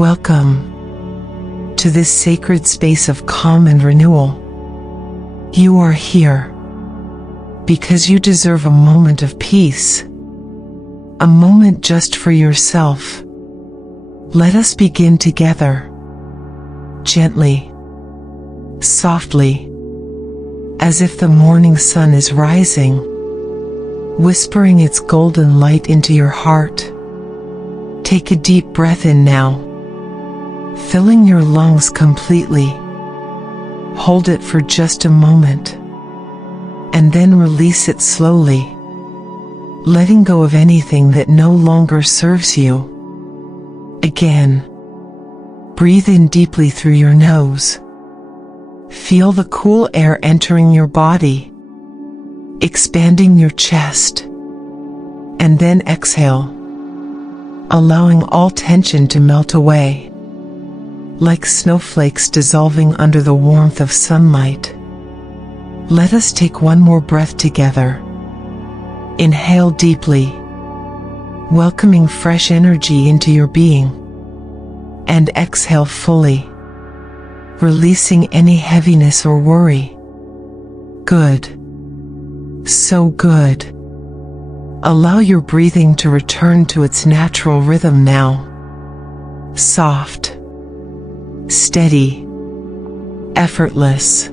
Welcome to this sacred space of calm and renewal. You are here because you deserve a moment of peace, a moment just for yourself. Let us begin together, gently, softly, as if the morning sun is rising, whispering its golden light into your heart. Take a deep breath in now, filling your lungs completely. Hold it for just a moment, and then release it slowly, letting go of anything that no longer serves you. Again, breathe in deeply through your nose. Feel the cool air entering your body, expanding your chest, and then exhale, allowing all tension to melt away, like snowflakes dissolving under the warmth of sunlight. Let us take one more breath together. Inhale deeply, welcoming fresh energy into your being, and exhale fully, releasing any heaviness or worry. Good. So good. Allow your breathing to return to its natural rhythm now. Soft, steady, effortless.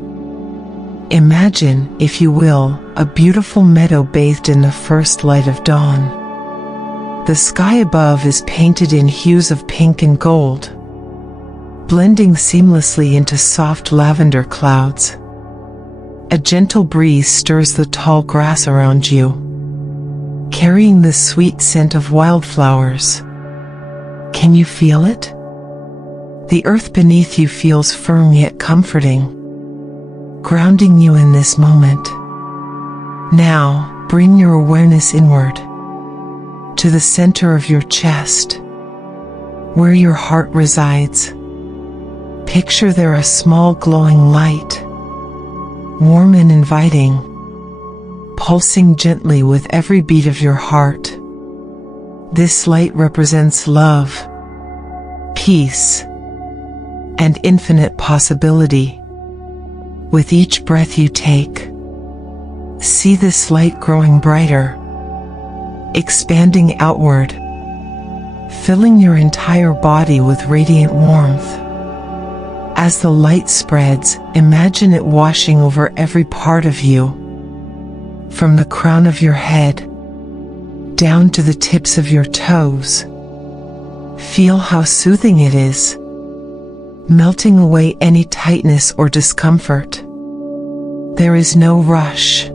Imagine, if you will, a beautiful meadow bathed in the first light of dawn. The sky above is painted in hues of pink and gold, blending seamlessly into soft lavender clouds. A gentle breeze stirs the tall grass around you, carrying the sweet scent of wildflowers. Can you feel it? The earth beneath you feels firm yet comforting, grounding you in this moment. Now, bring your awareness inward, to the center of your chest, where your heart resides. Picture there a small glowing light, warm and inviting, pulsing gently with every beat of your heart. This light represents love, peace, and infinite possibility. With each breath you take, see this light growing brighter, expanding outward, filling your entire body with radiant warmth. As the light spreads, imagine it washing over every part of you, from the crown of your head down to the tips of your toes. Feel how soothing it is, melting away any tightness or discomfort. There is no rush.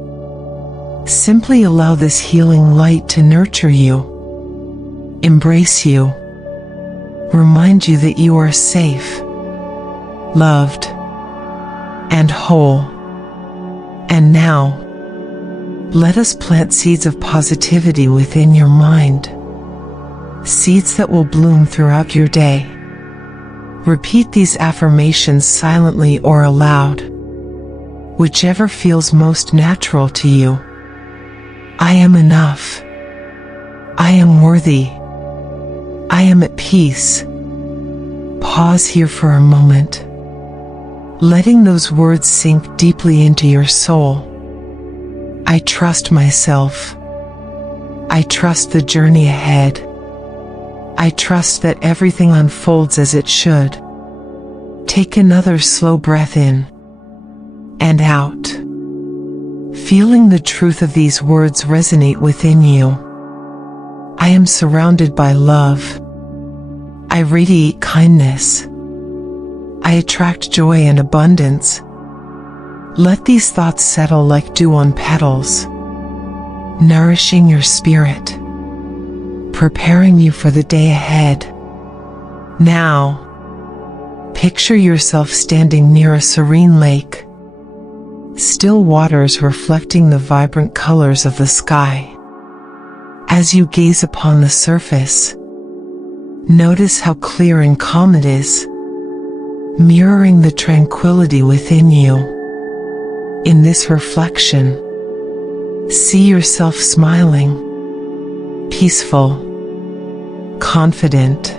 Simply allow this healing light to nurture you, embrace you, remind you that you are safe, loved, and whole. And now, let us plant seeds of positivity within your mind, seeds that will bloom throughout your day. Repeat these affirmations silently or aloud, whichever feels most natural to you. I am enough. I am worthy. I am at peace. Pause here for a moment, letting those words sink deeply into your soul. I trust myself. I trust the journey ahead. I trust that everything unfolds as it should. Take another slow breath in and out, feeling the truth of these words resonate within you. I am surrounded by love. I radiate kindness. I attract joy and abundance. Let these thoughts settle like dew on petals, nourishing your spirit, preparing you for the day ahead. Now, picture yourself standing near a serene lake, still waters reflecting the vibrant colors of the sky. As you gaze upon the surface, notice how clear and calm it is, mirroring the tranquility within you. In this reflection, see yourself smiling, peaceful, confident,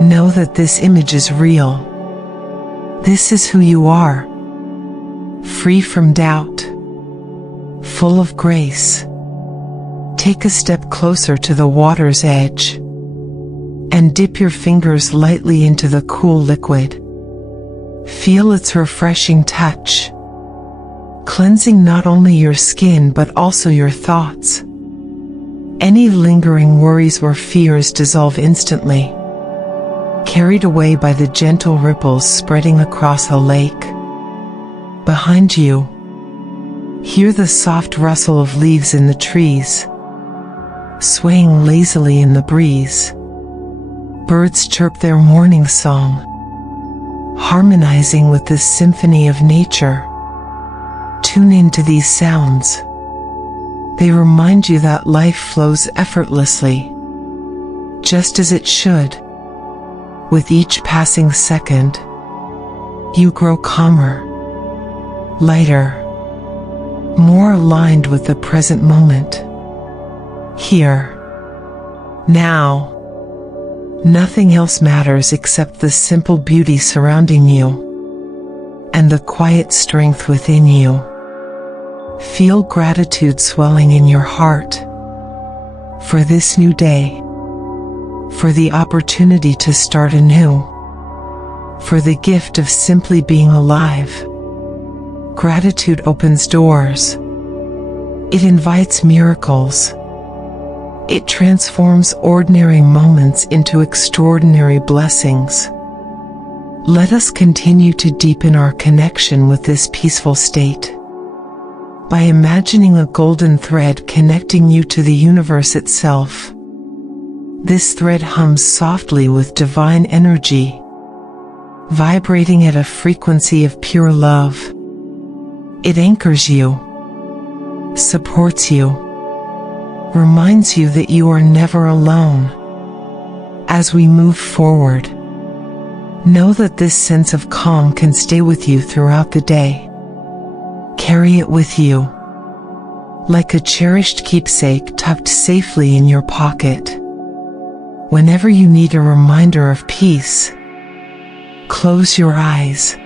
Know that this image is real. This is who you are. Free from doubt. Full of grace. Take a step closer to the water's edge and dip your fingers lightly into the cool liquid. Feel its refreshing touch, cleansing not only your skin but also your thoughts. Any lingering worries or fears dissolve instantly, carried away by the gentle ripples spreading across a lake. Behind you, hear the soft rustle of leaves in the trees, swaying lazily in the breeze. Birds chirp their morning song, harmonizing with the symphony of nature. Tune into these sounds. They remind you that life flows effortlessly, just as it should. With each passing second, you grow calmer, lighter, more aligned with the present moment. Here, now, nothing else matters except the simple beauty surrounding you and the quiet strength within you. Feel gratitude swelling in your heart for this new day, for the opportunity to start anew, for the gift of simply being alive. Gratitude opens doors. It invites miracles. It transforms ordinary moments into extraordinary blessings. Let us continue to deepen our connection with this peaceful state by imagining a golden thread connecting you to the universe itself. This thread hums softly with divine energy, vibrating at a frequency of pure love. It anchors you, supports you, reminds you that you are never alone. As we move forward, know that this sense of calm can stay with you throughout the day. Carry it with you, like a cherished keepsake tucked safely in your pocket. Whenever you need a reminder of peace, close your eyes,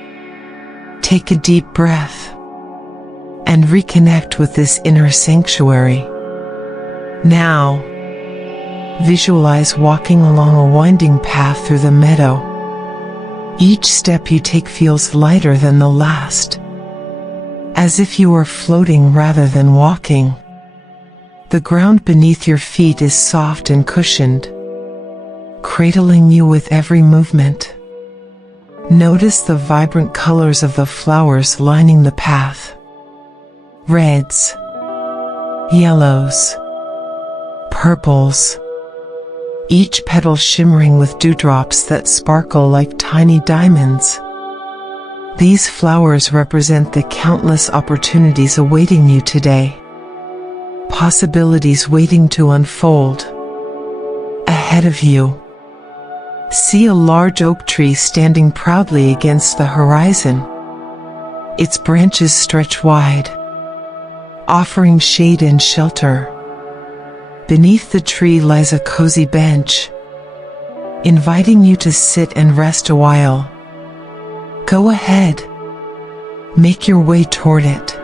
take a deep breath, and reconnect with this inner sanctuary. Now, visualize walking along a winding path through the meadow. Each step you take feels lighter than the last, as if you are floating rather than walking. The ground beneath your feet is soft and cushioned, cradling you with every movement. Notice the vibrant colors of the flowers lining the path. Reds, yellows, purples, each petal shimmering with dewdrops that sparkle like tiny diamonds. These flowers represent the countless opportunities awaiting you today, possibilities waiting to unfold. Ahead of you, see a large oak tree standing proudly against the horizon. Its branches stretch wide, offering shade and shelter. Beneath the tree lies a cozy bench, inviting you to sit and rest a while. Go ahead, make your way toward it,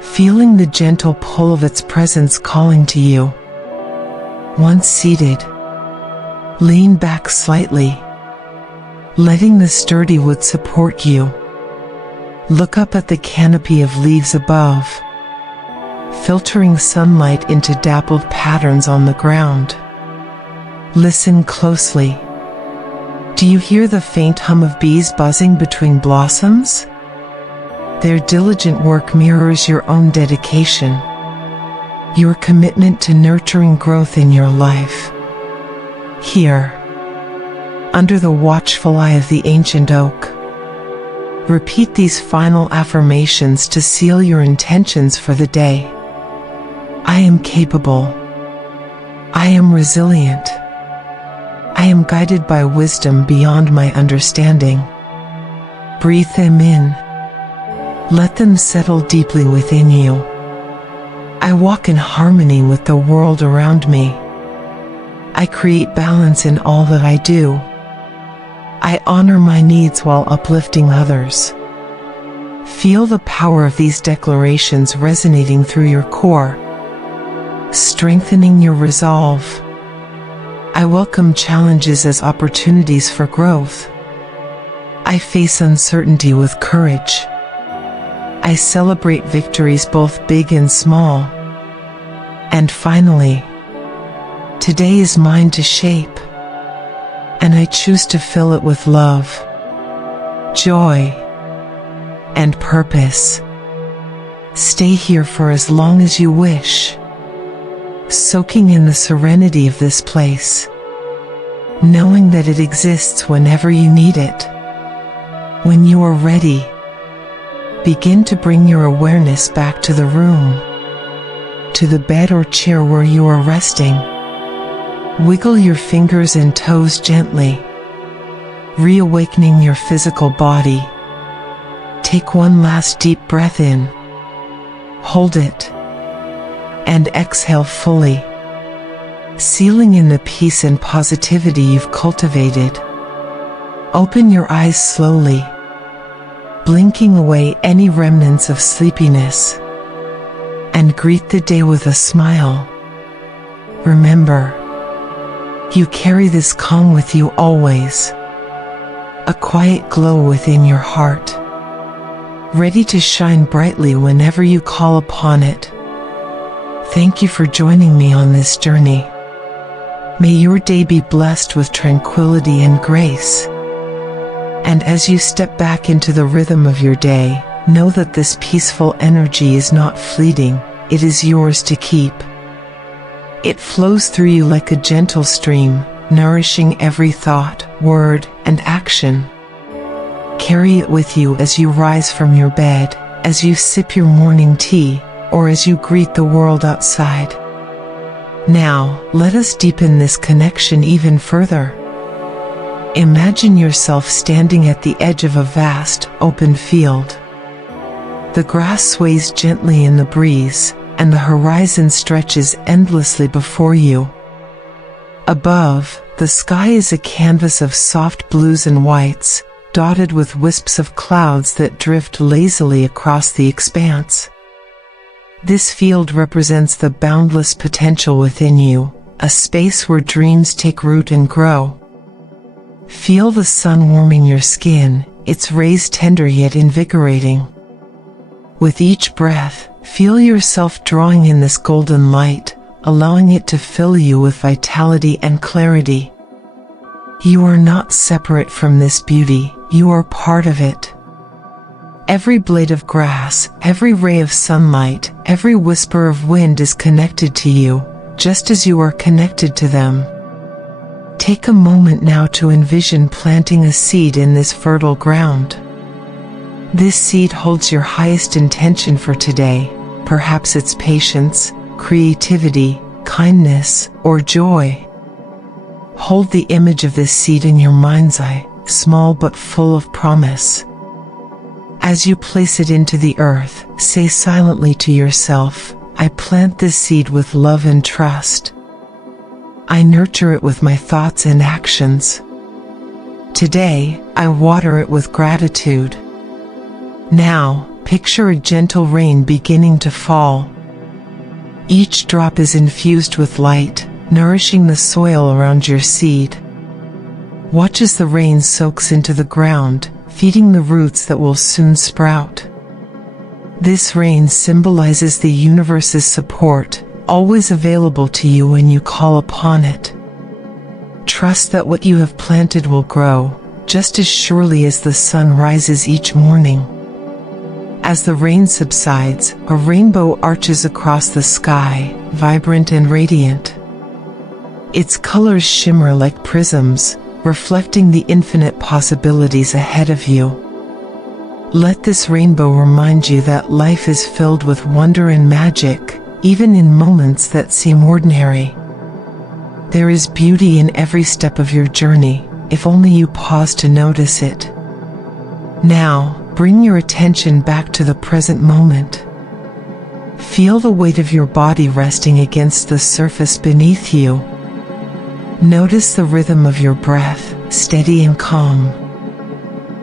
feeling the gentle pull of its presence calling to you. Once seated, lean back slightly, letting the sturdy wood support you. Look up at the canopy of leaves above, filtering sunlight into dappled patterns on the ground. Listen closely. Do you hear the faint hum of bees buzzing between blossoms? Their diligent work mirrors your own dedication, your commitment to nurturing growth in your life. Here, under the watchful eye of the ancient oak, repeat these final affirmations to seal your intentions for the day. I am capable. I am resilient. I am guided by wisdom beyond my understanding. Breathe them in. Let them settle deeply within you. I walk in harmony with the world around me. I create balance in all that I do. I honor my needs while uplifting others. Feel the power of these declarations resonating through your core, strengthening your resolve. I welcome challenges as opportunities for growth. I face uncertainty with courage. I celebrate victories both big and small. And finally, today is mine to shape, and I choose to fill it with love, joy, and purpose. Stay here for as long as you wish, soaking in the serenity of this place, knowing that it exists whenever you need it. When you are ready, begin to bring your awareness back to the room, to the bed or chair where you are resting. Wiggle your fingers and toes gently, reawakening your physical body. Take one last deep breath in, hold it, and exhale fully, sealing in the peace and positivity you've cultivated. Open your eyes slowly, blinking away any remnants of sleepiness, and greet the day with a smile. Remember, you carry this calm with you always, a quiet glow within your heart, ready to shine brightly whenever you call upon it. Thank you for joining me on this journey. May your day be blessed with tranquility and grace. And as you step back into the rhythm of your day, know that this peaceful energy is not fleeting, it is yours to keep. It flows through you like a gentle stream, nourishing every thought, word, and action. Carry it with you as you rise from your bed, as you sip your morning tea, or as you greet the world outside. Now, let us deepen this connection even further. Imagine yourself standing at the edge of a vast, open field. The grass sways gently in the breeze, and the horizon stretches endlessly before you. Above, the sky is a canvas of soft blues and whites, dotted with wisps of clouds that drift lazily across the expanse. This field represents the boundless potential within you, a space where dreams take root and grow. Feel the sun warming your skin, its rays tender yet invigorating. With each breath, feel yourself drawing in this golden light, allowing it to fill you with vitality and clarity. You are not separate from this beauty, you are part of it. Every blade of grass, every ray of sunlight, every whisper of wind is connected to you, just as you are connected to them. Take a moment now to envision planting a seed in this fertile ground. This seed holds your highest intention for today. Perhaps it's patience, creativity, kindness, or joy. Hold the image of this seed in your mind's eye, small but full of promise. As you place it into the earth, say silently to yourself, I plant this seed with love and trust. I nurture it with my thoughts and actions. Today, I water it with gratitude. Now, picture a gentle rain beginning to fall. Each drop is infused with light, nourishing the soil around your seed. Watch as the rain soaks into the ground, feeding the roots that will soon sprout. This rain symbolizes the universe's support, always available to you when you call upon it. Trust that what you have planted will grow, just as surely as the sun rises each morning. As the rain subsides, a rainbow arches across the sky, vibrant and radiant. Its colors shimmer like prisms, reflecting the infinite possibilities ahead of you. Let this rainbow remind you that life is filled with wonder and magic, even in moments that seem ordinary. There is beauty in every step of your journey, if only you pause to notice it. Now, bring your attention back to the present moment. Feel the weight of your body resting against the surface beneath you. Notice the rhythm of your breath, steady and calm.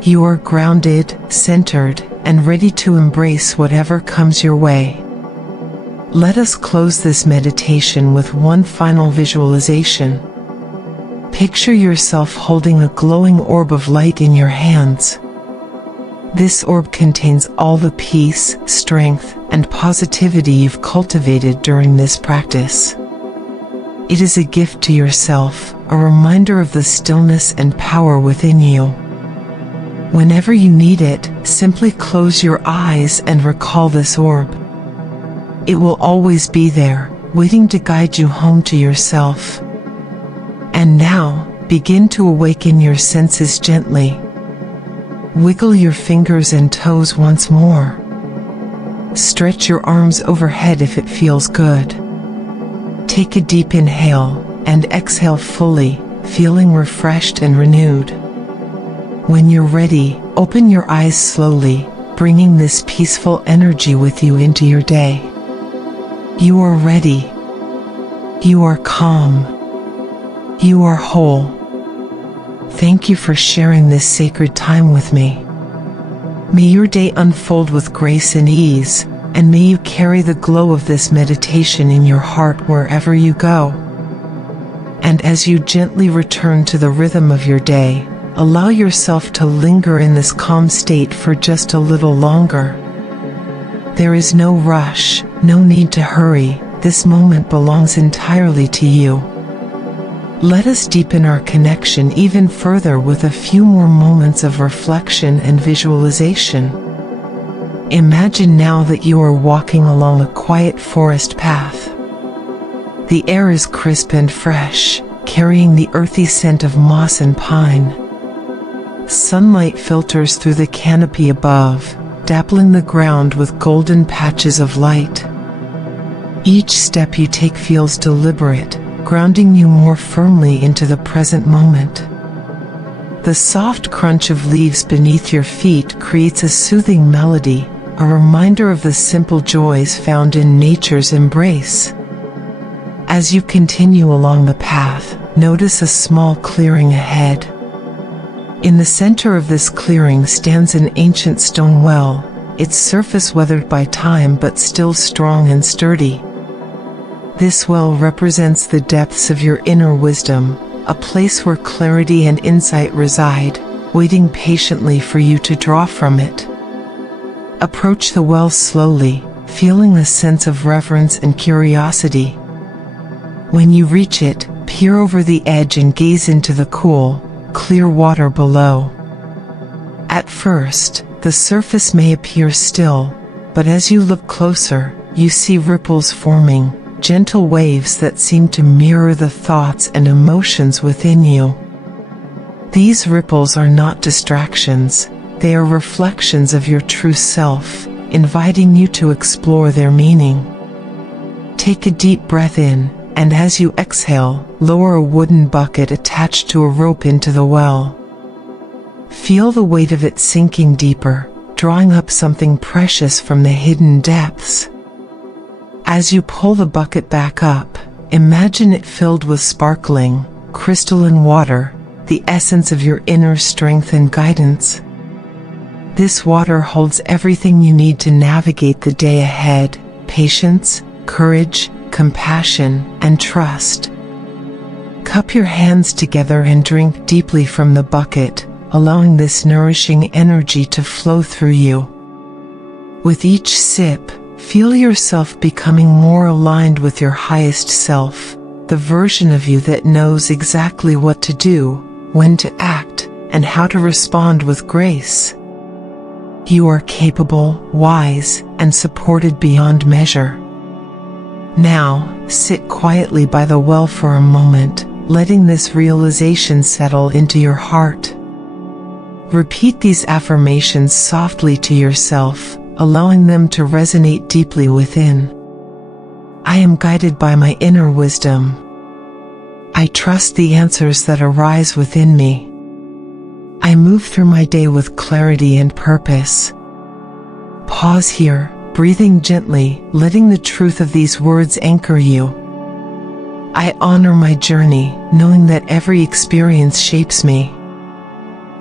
You are grounded, centered, and ready to embrace whatever comes your way. Let us close this meditation with one final visualization. Picture yourself holding a glowing orb of light in your hands. This orb contains all the peace, strength, and positivity you've cultivated during this practice. It is a gift to yourself, a reminder of the stillness and power within you. Whenever you need it, simply close your eyes and recall this orb. It will always be there, waiting to guide you home to yourself. And now, begin to awaken your senses gently. Wiggle your fingers and toes once more. Stretch your arms overhead if it feels good. Take a deep inhale and exhale fully, feeling refreshed and renewed. When you're ready, open your eyes slowly, bringing this peaceful energy with you into your day. You are ready. You are calm. You are whole. Thank you for sharing this sacred time with me. May your day unfold with grace and ease, and may you carry the glow of this meditation in your heart wherever you go. And as you gently return to the rhythm of your day, allow yourself to linger in this calm state for just a little longer. There is no rush, no need to hurry. This moment belongs entirely to you. Let us deepen our connection even further with a few more moments of reflection and visualization. Imagine now that you are walking along a quiet forest path. The air is crisp and fresh, carrying the earthy scent of moss and pine. Sunlight filters through the canopy above, dappling the ground with golden patches of light. Each step you take feels deliberate, grounding you more firmly into the present moment. The soft crunch of leaves beneath your feet creates a soothing melody, a reminder of the simple joys found in nature's embrace. As you continue along the path, notice a small clearing ahead. In the center of this clearing stands an ancient stone well, its surface weathered by time but still strong and sturdy. This well represents the depths of your inner wisdom, a place where clarity and insight reside, waiting patiently for you to draw from it. Approach the well slowly, feeling a sense of reverence and curiosity. When you reach it, peer over the edge and gaze into the cool, clear water below. At first, the surface may appear still, but as you look closer, you see ripples forming, gentle waves that seem to mirror the thoughts and emotions within you. These ripples are not distractions, they are reflections of your true self, inviting you to explore their meaning. Take a deep breath in, and as you exhale, lower a wooden bucket attached to a rope into the well. Feel the weight of it sinking deeper, drawing up something precious from the hidden depths. As you pull the bucket back up, imagine it filled with sparkling, crystalline water, the essence of your inner strength and guidance. This water holds everything you need to navigate the day ahead: patience, courage, compassion, and trust. Cup your hands together and drink deeply from the bucket, allowing this nourishing energy to flow through you. With each sip, feel yourself becoming more aligned with your highest self, the version of you that knows exactly what to do, when to act, and how to respond with grace. You are capable, wise, and supported beyond measure. Now, sit quietly by the well for a moment, letting this realization settle into your heart. Repeat these affirmations softly to yourself, allowing them to resonate deeply within. I am guided by my inner wisdom. I trust the answers that arise within me. I move through my day with clarity and purpose. Pause here, breathing gently, letting the truth of these words anchor you. I honor my journey, knowing that every experience shapes me.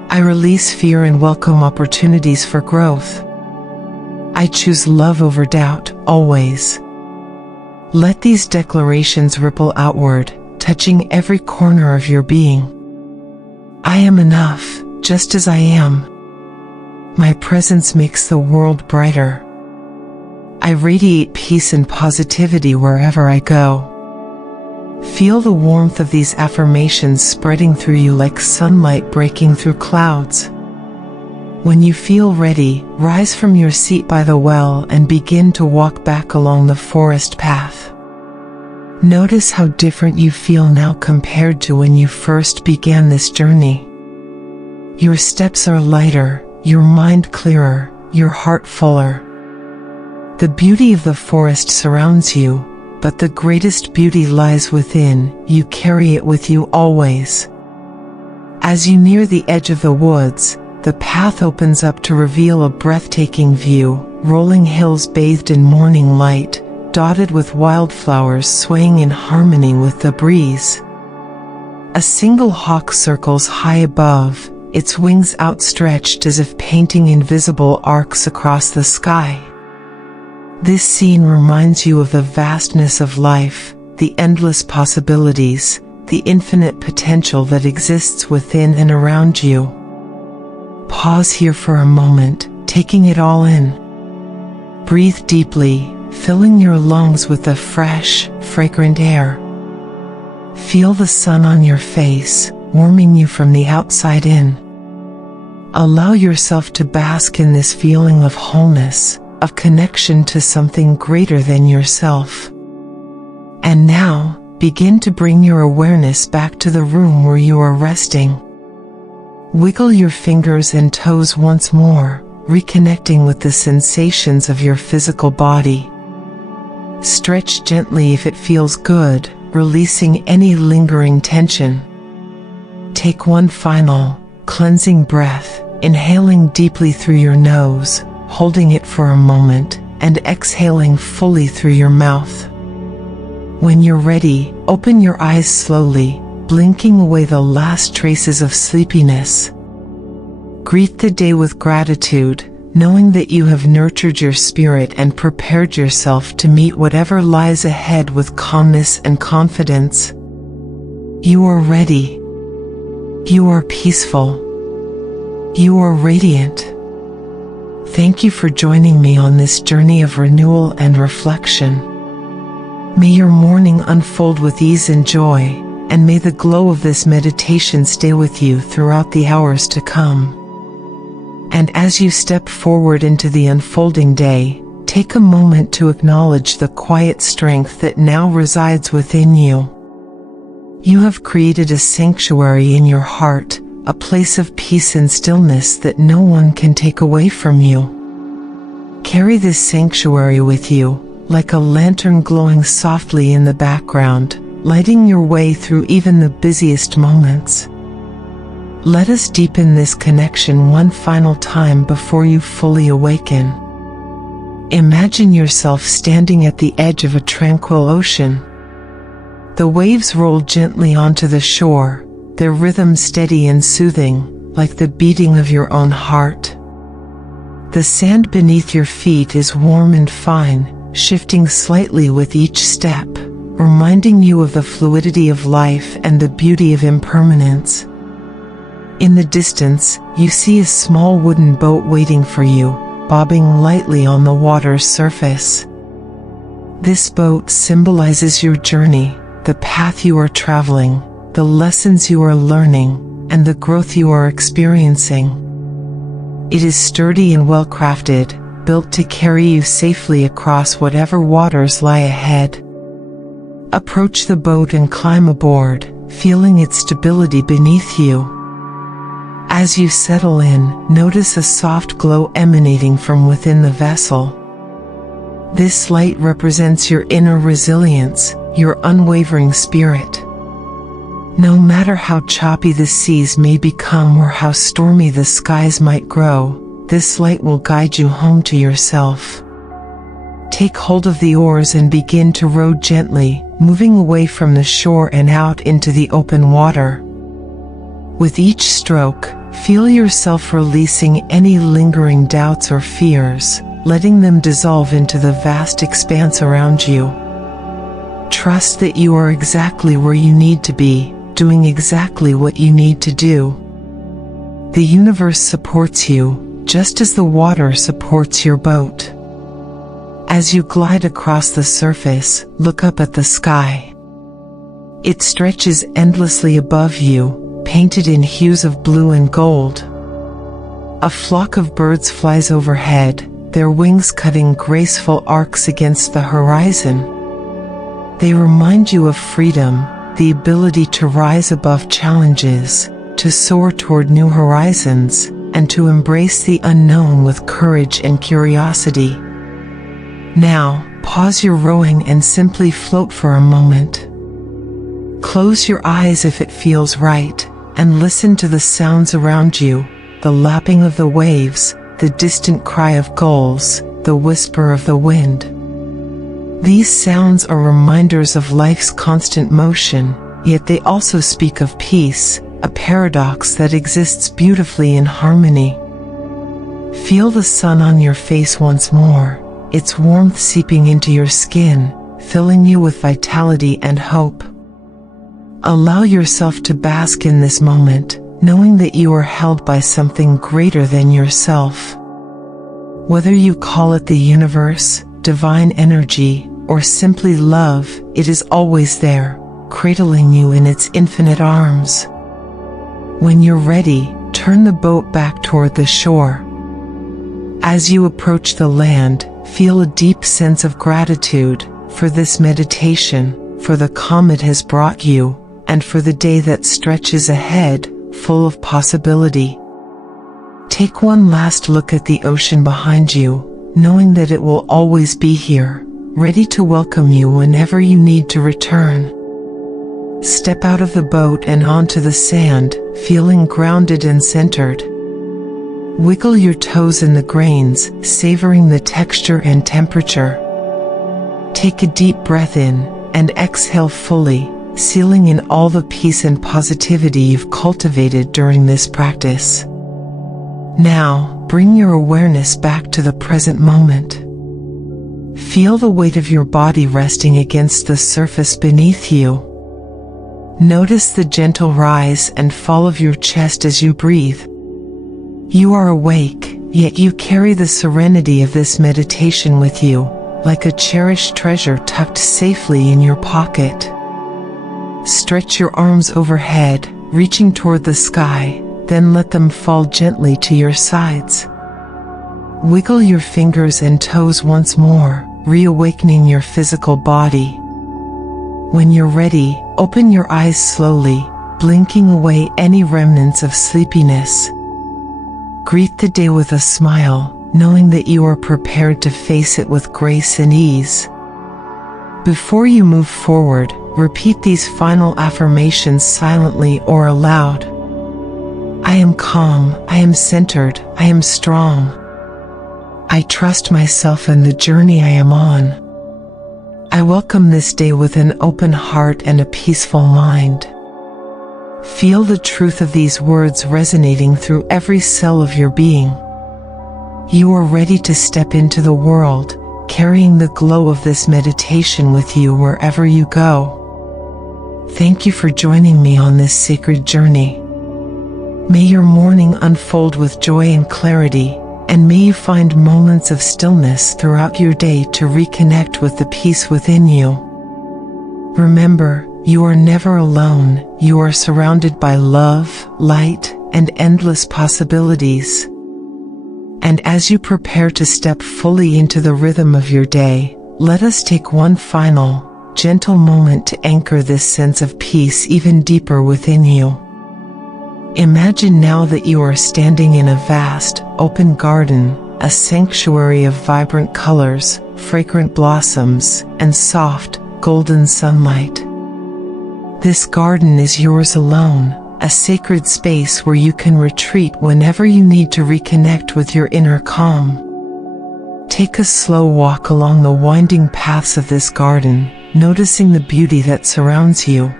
I release fear and welcome opportunities for growth. I choose love over doubt, always. Let these declarations ripple outward, touching every corner of your being. I am enough, just as I am. My presence makes the world brighter. I radiate peace and positivity wherever I go. Feel the warmth of these affirmations spreading through you like sunlight breaking through clouds. When you feel ready, rise from your seat by the well and begin to walk back along the forest path. Notice how different you feel now compared to when you first began this journey. Your steps are lighter, your mind clearer, your heart fuller. The beauty of the forest surrounds you, but the greatest beauty lies within. You carry it with you always. As you near the edge of the woods, the path opens up to reveal a breathtaking view, rolling hills bathed in morning light, dotted with wildflowers swaying in harmony with the breeze. A single hawk circles high above, its wings outstretched as if painting invisible arcs across the sky. This scene reminds you of the vastness of life, the endless possibilities, the infinite potential that exists within and around you. Pause here for a moment, taking it all in. Breathe deeply, filling your lungs with the fresh, fragrant air. Feel the sun on your face, warming you from the outside in. Allow yourself to bask in this feeling of wholeness, of connection to something greater than yourself. And now, begin to bring your awareness back to the room where you are resting. Wiggle your fingers and toes once more, reconnecting with the sensations of your physical body. Stretch gently if it feels good, releasing any lingering tension. Take one final, cleansing breath, inhaling deeply through your nose, holding it for a moment, and exhaling fully through your mouth. When you're ready, open your eyes slowly, blinking away the last traces of sleepiness. Greet the day with gratitude, knowing that you have nurtured your spirit and prepared yourself to meet whatever lies ahead with calmness and confidence. You are ready. You are peaceful. You are radiant. Thank you for joining me on this journey of renewal and reflection. May your morning unfold with ease and joy, and may the glow of this meditation stay with you throughout the hours to come. And as you step forward into the unfolding day, take a moment to acknowledge the quiet strength that now resides within you. You have created a sanctuary in your heart, a place of peace and stillness that no one can take away from you. Carry this sanctuary with you, like a lantern glowing softly in the background, lighting your way through even the busiest moments. Let us deepen this connection one final time before you fully awaken. Imagine yourself standing at the edge of a tranquil ocean. The waves roll gently onto the shore, their rhythm steady and soothing, like the beating of your own heart. The sand beneath your feet is warm and fine, shifting slightly with each step, reminding you of the fluidity of life and the beauty of impermanence. In the distance, you see a small wooden boat waiting for you, bobbing lightly on the water's surface. This boat symbolizes your journey, the path you are traveling, the lessons you are learning, and the growth you are experiencing. It is sturdy and well-crafted, built to carry you safely across whatever waters lie ahead. Approach the boat and climb aboard, feeling its stability beneath you. As you settle in, notice a soft glow emanating from within the vessel. This light represents your inner resilience, your unwavering spirit. No matter how choppy the seas may become or how stormy the skies might grow, this light will guide you home to yourself. Take hold of the oars and begin to row gently, moving away from the shore and out into the open water. With each stroke, Feel yourself releasing any lingering doubts or fears, letting them dissolve into the vast expanse around you. Trust that you are exactly where you need to be, doing exactly what you need to do. The universe supports you, just as the water supports your boat. As you glide across the surface, look up at the sky. It stretches endlessly above you, painted in hues of blue and gold. A flock of birds flies overhead, their wings cutting graceful arcs against the horizon. They remind you of freedom, the ability to rise above challenges, to soar toward new horizons, and to embrace the unknown with courage and curiosity. Now, pause your rowing and simply float for a moment. Close your eyes if it feels right, and listen to the sounds around you, the lapping of the waves, the distant cry of gulls, the whisper of the wind. These sounds are reminders of life's constant motion, yet they also speak of peace, a paradox that exists beautifully in harmony. Feel the sun on your face once more, its warmth seeping into your skin, filling you with vitality and hope. Allow yourself to bask in this moment, knowing that you are held by something greater than yourself. Whether you call it the universe, divine energy, or simply love, it is always there, cradling you in its infinite arms. When you're ready, turn the boat back toward the shore. As you approach the land, feel a deep sense of gratitude for this meditation, for the calm it has brought you, and for the day that stretches ahead, full of possibility. Take one last look at the ocean behind you, knowing that it will always be here, ready to welcome you whenever you need to return. Step out of the boat and onto the sand, feeling grounded and centered. Wiggle your toes in the grains, savoring the texture and temperature. Take a deep breath in, and exhale fully, sealing in all the peace and positivity you've cultivated during this practice. Now, bring your awareness back to the present moment. Feel the weight of your body resting against the surface beneath you. Notice the gentle rise and fall of your chest as you breathe. You are awake, yet you carry the serenity of this meditation with you, like a cherished treasure tucked safely in your pocket. Stretch your arms overhead, reaching toward the sky, then let them fall gently to your sides. Wiggle your fingers and toes once more, reawakening your physical body. When you're ready, open your eyes slowly, blinking away any remnants of sleepiness. Greet the day with a smile, knowing that you are prepared to face it with grace and ease. Before you move forward, repeat these final affirmations silently or aloud. I am calm, I am centered, I am strong. I trust myself and the journey I am on. I welcome this day with an open heart and a peaceful mind. Feel the truth of these words resonating through every cell of your being. You are ready to step into the world, carrying the glow of this meditation with you wherever you go. Thank you for joining me on this sacred journey. May your morning unfold with joy and clarity, and may you find moments of stillness throughout your day to reconnect with the peace within you. Remember, you are never alone. You are surrounded by love, light, and endless possibilities. And as you prepare to step fully into the rhythm of your day, let us take one final, gentle moment to anchor this sense of peace even deeper within you. Imagine now that you are standing in a vast, open garden, a sanctuary of vibrant colors, fragrant blossoms, and soft, golden sunlight. This garden is yours alone, a sacred space where you can retreat whenever you need to reconnect with your inner calm. Take a slow walk along the winding paths of this garden, noticing the beauty that surrounds you.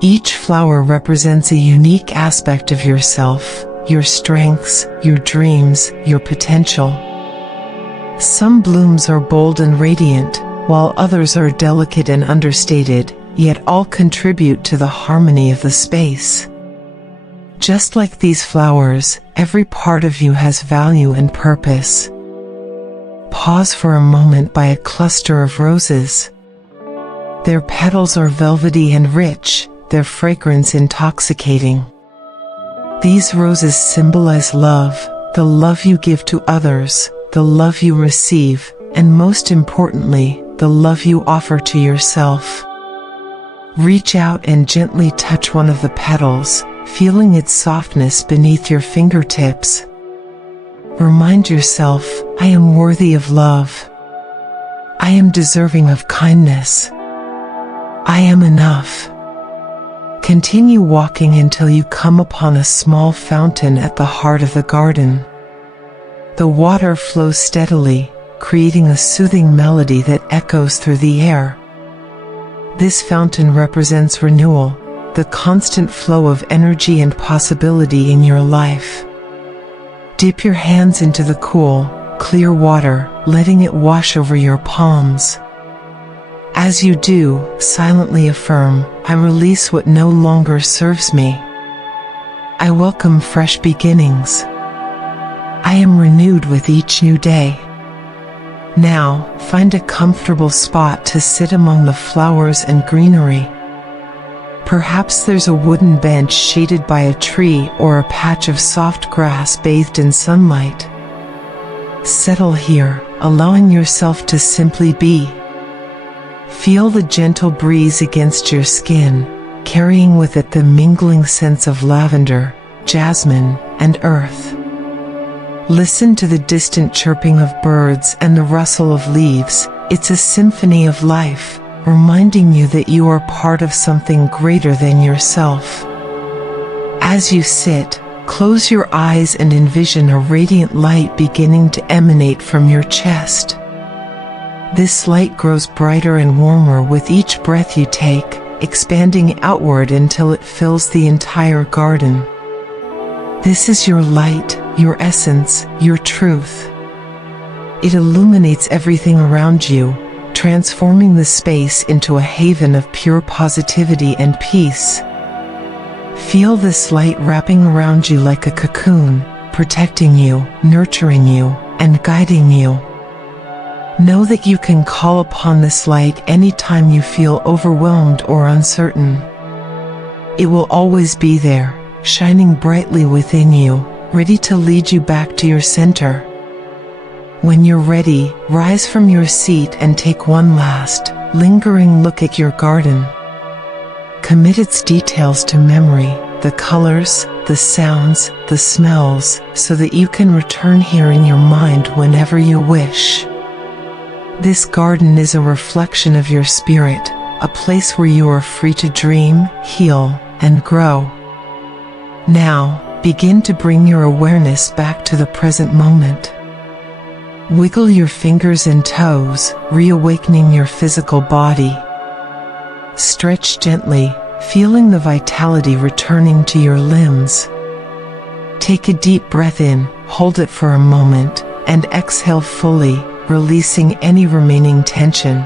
Each flower represents a unique aspect of yourself, your strengths, your dreams, your potential. Some blooms are bold and radiant, while others are delicate and understated, yet all contribute to the harmony of the space. Just like these flowers, every part of you has value and purpose. Pause for a moment by a cluster of roses. Their petals are velvety and rich, their fragrance intoxicating. These roses symbolize love, the love you give to others, the love you receive, and most importantly, the love you offer to yourself. Reach out and gently touch one of the petals, feeling its softness beneath your fingertips. Remind yourself, I am worthy of love. I am deserving of kindness. I am enough. Continue walking until you come upon a small fountain at the heart of the garden. The water flows steadily, creating a soothing melody that echoes through the air. This fountain represents renewal, the constant flow of energy and possibility in your life. Dip your hands into the cool, clear water, letting it wash over your palms. As you do, silently affirm, I release what no longer serves me. I welcome fresh beginnings. I am renewed with each new day. Now, find a comfortable spot to sit among the flowers and greenery. Perhaps there's a wooden bench shaded by a tree or a patch of soft grass bathed in sunlight. Settle here, allowing yourself to simply be. Feel the gentle breeze against your skin, carrying with it the mingling scents of lavender, jasmine, and earth. Listen to the distant chirping of birds and the rustle of leaves. It's a symphony of life, reminding you that you are part of something greater than yourself. As you sit, close your eyes and envision a radiant light beginning to emanate from your chest. This light grows brighter and warmer with each breath you take, expanding outward until it fills the entire garden. This is your light, your essence, your truth. It illuminates everything around you, transforming the space into a haven of pure positivity and peace. Feel this light wrapping around you like a cocoon, protecting you, nurturing you, and guiding you. Know that you can call upon this light anytime you feel overwhelmed or uncertain. It will always be there, shining brightly within you, ready to lead you back to your center. When you're ready, rise from your seat and take one last, lingering look at your garden. Commit its details to memory, the colors, the sounds, the smells, so that you can return here in your mind whenever you wish. This garden is a reflection of your spirit, a place where you are free to dream, heal, and grow. Now, begin to bring your awareness back to the present moment. Wiggle your fingers and toes, reawakening your physical body. Stretch gently, feeling the vitality returning to your limbs. Take a deep breath in, hold it for a moment, and exhale fully, releasing any remaining tension.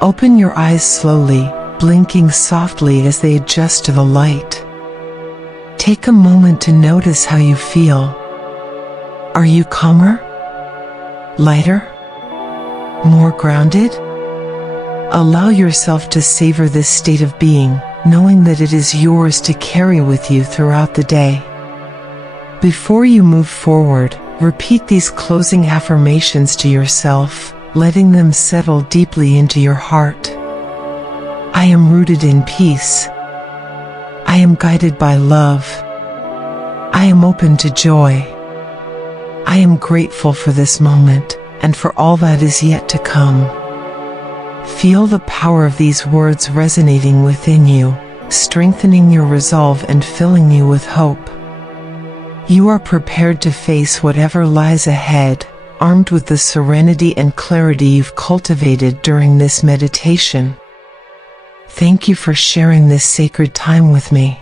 Open your eyes slowly, blinking softly as they adjust to the light. Take a moment to notice how you feel. Are you calmer? Lighter? More grounded? Allow yourself to savor this state of being, knowing that it is yours to carry with you throughout the day. Before you move forward, repeat these closing affirmations to yourself, letting them settle deeply into your heart. I am rooted in peace. I am guided by love. I am open to joy. I am grateful for this moment, and for all that is yet to come. Feel the power of these words resonating within you, strengthening your resolve and filling you with hope. You are prepared to face whatever lies ahead, armed with the serenity and clarity you've cultivated during this meditation. Thank you for sharing this sacred time with me.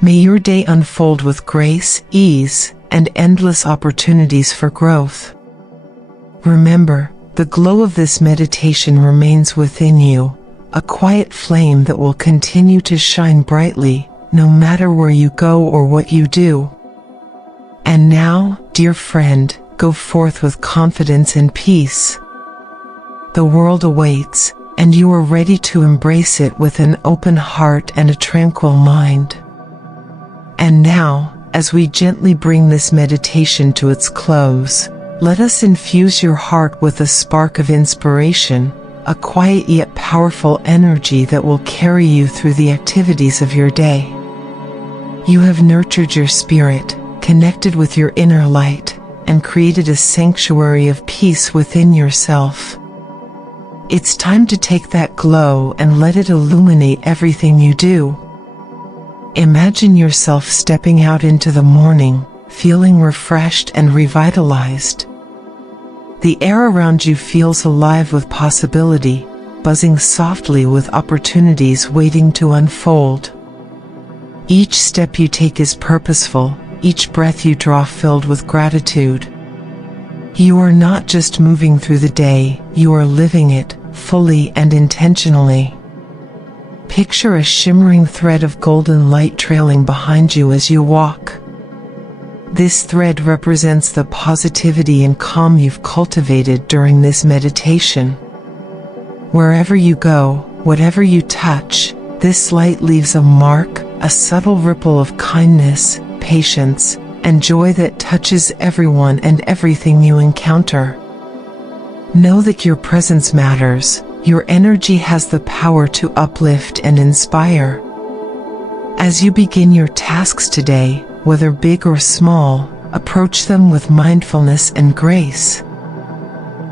May your day unfold with grace, ease, and endless opportunities for growth. Remember, the glow of this meditation remains within you, a quiet flame that will continue to shine brightly, no matter where you go or what you do. And now, dear friend, go forth with confidence and peace. The world awaits, and you are ready to embrace it with an open heart and a tranquil mind. And now, as we gently bring this meditation to its close, let us infuse your heart with a spark of inspiration, a quiet yet powerful energy that will carry you through the activities of your day. You have nurtured your spirit, connected with your inner light, and created a sanctuary of peace within yourself. It's time to take that glow and let it illuminate everything you do. Imagine yourself stepping out into the morning, feeling refreshed and revitalized. The air around you feels alive with possibility, buzzing softly with opportunities waiting to unfold. Each step you take is purposeful, each breath you draw filled with gratitude. You are not just moving through the day, you are living it, fully and intentionally. Picture a shimmering thread of golden light trailing behind you as you walk. This thread represents the positivity and calm you've cultivated during this meditation. Wherever you go, whatever you touch, this light leaves a mark, a subtle ripple of kindness, patience, and joy that touches everyone and everything you encounter. Know that your presence matters. Your energy has the power to uplift and inspire. As you begin your tasks today, whether big or small, approach them with mindfulness and grace.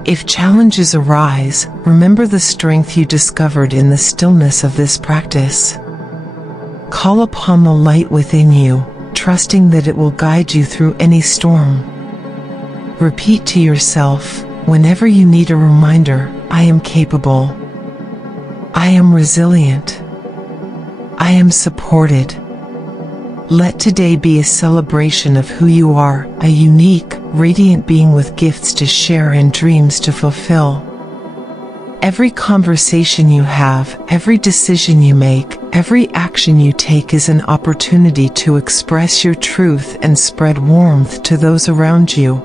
If challenges arise, remember the strength you discovered in the stillness of this practice. Call upon the light within you, trusting that it will guide you through any storm. Repeat to yourself, whenever you need a reminder, I am capable. I am resilient. I am supported. Let today be a celebration of who you are, a unique, radiant being with gifts to share and dreams to fulfill. Every conversation you have, every decision you make, every action you take is an opportunity to express your truth and spread warmth to those around you.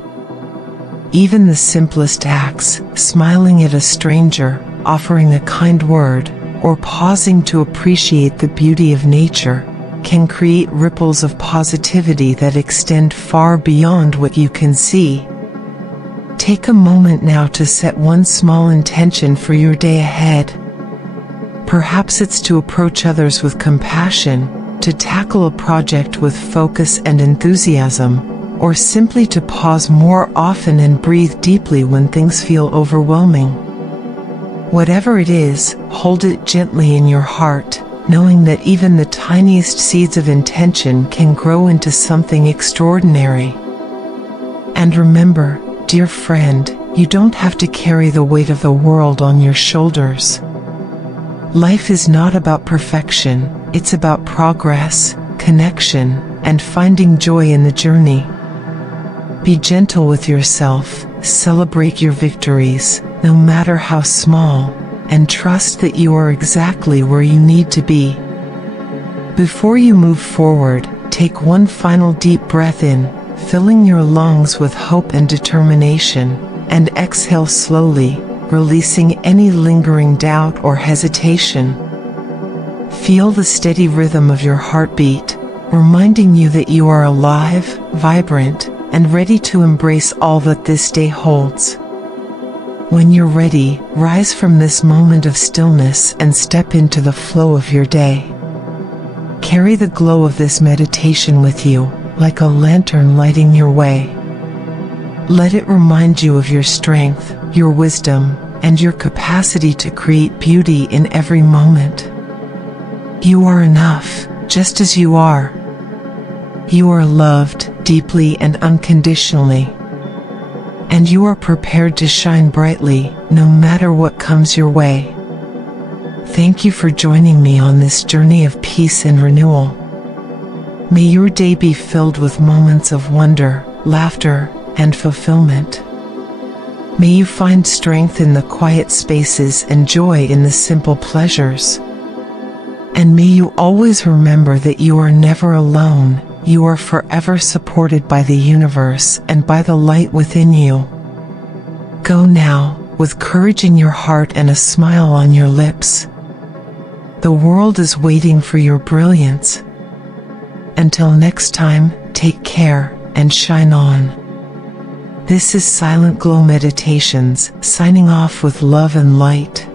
Even the simplest acts, smiling at a stranger, offering a kind word, or pausing to appreciate the beauty of nature, can create ripples of positivity that extend far beyond what you can see. Take a moment now to set one small intention for your day ahead. Perhaps it's to approach others with compassion, to tackle a project with focus and enthusiasm, or simply to pause more often and breathe deeply when things feel overwhelming. Whatever it is, hold it gently in your heart, knowing that even the tiniest seeds of intention can grow into something extraordinary. And remember, dear friend, you don't have to carry the weight of the world on your shoulders. Life is not about perfection, it's about progress, connection, and finding joy in the journey. Be gentle with yourself, celebrate your victories, no matter how small, and trust that you are exactly where you need to be. Before you move forward, take one final deep breath in, filling your lungs with hope and determination, and exhale slowly, releasing any lingering doubt or hesitation. Feel the steady rhythm of your heartbeat, reminding you that you are alive, vibrant, and ready to embrace all that this day holds. When you're ready, rise from this moment of stillness and step into the flow of your day. Carry the glow of this meditation with you, like a lantern lighting your way. Let it remind you of your strength, your wisdom, and your capacity to create beauty in every moment. You are enough, just as you are. You are loved deeply and unconditionally. And you are prepared to shine brightly, no matter what comes your way. thank you for joining me on this journey of peace and renewal. May your day be filled with moments of wonder, laughter, and fulfillment. May you find strength in the quiet spaces and joy in the simple pleasures. And may you always remember that you are never alone. You are forever supported by the universe and by the light within you. Go now, with courage in your heart and a smile on your lips. The world is waiting for your brilliance. Until next time, take care and shine on. This is SilentGlow Meditations, signing off with love and light.